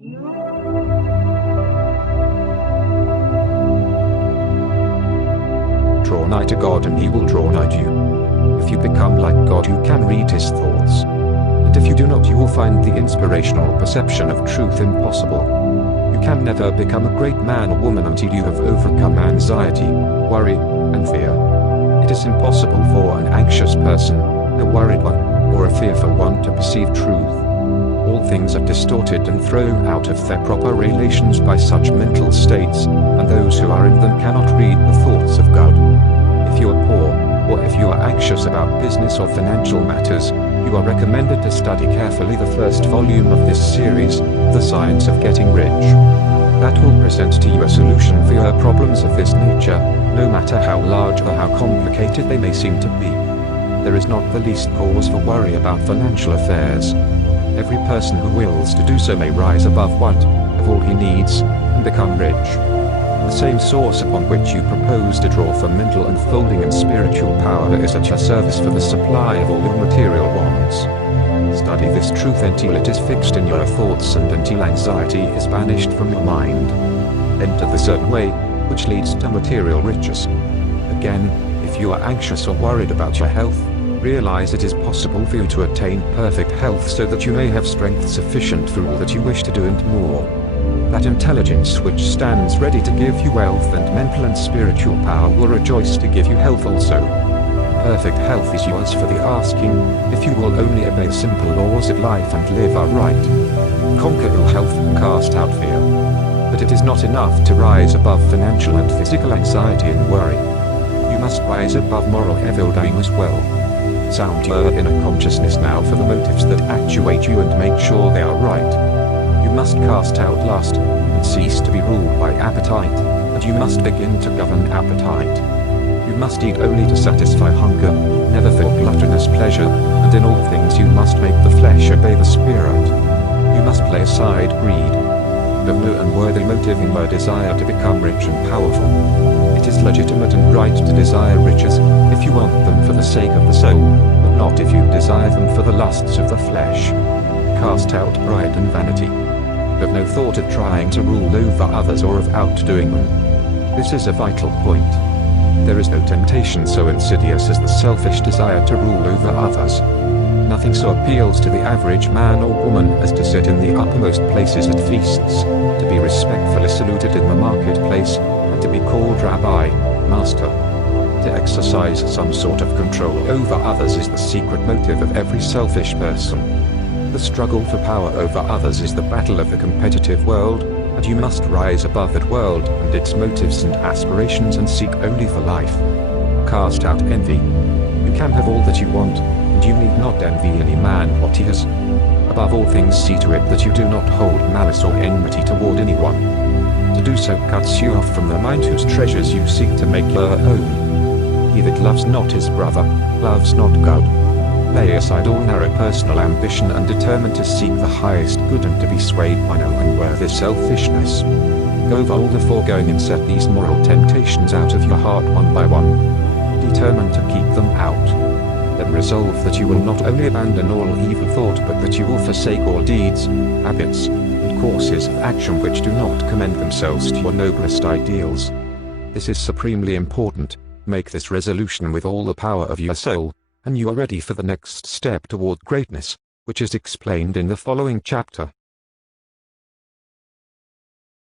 Draw nigh to God and He will draw nigh to you. If you become like God, you can read His thoughts. And if you do not, you will find the inspirational perception of truth impossible. You can never become a great man or woman until you have overcome anxiety, worry, and fear. It is impossible for an anxious person, a worried one, or a fearful one to perceive truth. All things are distorted and thrown out of their proper relations by such mental states, and those who are in them cannot read the thoughts of God. If you are poor, or if you are anxious about business or financial matters, you are recommended to study carefully the first volume of this series, The Science of Getting Rich. That will present to you a solution for your problems of this nature, no matter how large or how complicated they may seem to be. There is not the least cause for worry about financial affairs. Every person who wills to do so may rise above want of all he needs, and become rich. The same source upon which you propose to draw for mental unfolding and spiritual power is at your service for the supply of all your material wants. Study this truth until it is fixed in your thoughts and until anxiety is banished from your mind. Enter the certain way, which leads to material riches. Again, if you are anxious or worried about your health, realize it is possible for you to attain perfect health so that you may have strength sufficient for all that you wish to do and more. That intelligence which stands ready to give you wealth and mental and spiritual power will rejoice to give you health also. Perfect health is yours for the asking, if you will only obey the simple laws of life and live upright. Conquer ill health and cast out fear. But it is not enough to rise above financial and physical anxiety and worry. You must rise above moral evil doing as well. Sound your inner consciousness now for the motives that actuate you and make sure they are right. You must cast out lust, and cease to be ruled by appetite, and you must begin to govern appetite. You must eat only to satisfy hunger, never for gluttonous pleasure, and in all things you must make the flesh obey the spirit. You must lay aside greed. Have no unworthy motive in your desire to become rich and powerful. It is legitimate and right to desire riches, if you want them for the sake of the soul, but not if you desire them for the lusts of the flesh. Cast out pride and vanity. Have no thought of trying to rule over others or of outdoing them. This is a vital point. There is no temptation so insidious as the selfish desire to rule over others. Nothing so appeals to the average man or woman as to sit in the uppermost places at feasts, to be respectfully saluted in the marketplace, and to be called Rabbi, Master. To exercise some sort of control over others is the secret motive of every selfish person. The struggle for power over others is the battle of the competitive world, and you must rise above that world and its motives and aspirations and seek only for life. Cast out envy. You can have all that you want, and you need not envy any man what he has. Above all things, see to it that you do not hold malice or enmity toward anyone. To do so cuts you off from the mind whose treasures you seek to make your own. He that loves not his brother, loves not God. Lay aside all narrow personal ambition and determine to seek the highest good and to be swayed by no unworthy selfishness. Go over all the foregoing and set these moral temptations out of your heart one by one. Determine to keep them out. Then resolve that you will not only abandon all evil thought but that you will forsake all deeds, habits, and courses of action which do not commend themselves to your noblest ideals. This is supremely important. Make this resolution with all the power of your soul, and you are ready for the next step toward greatness, which is explained in the following chapter.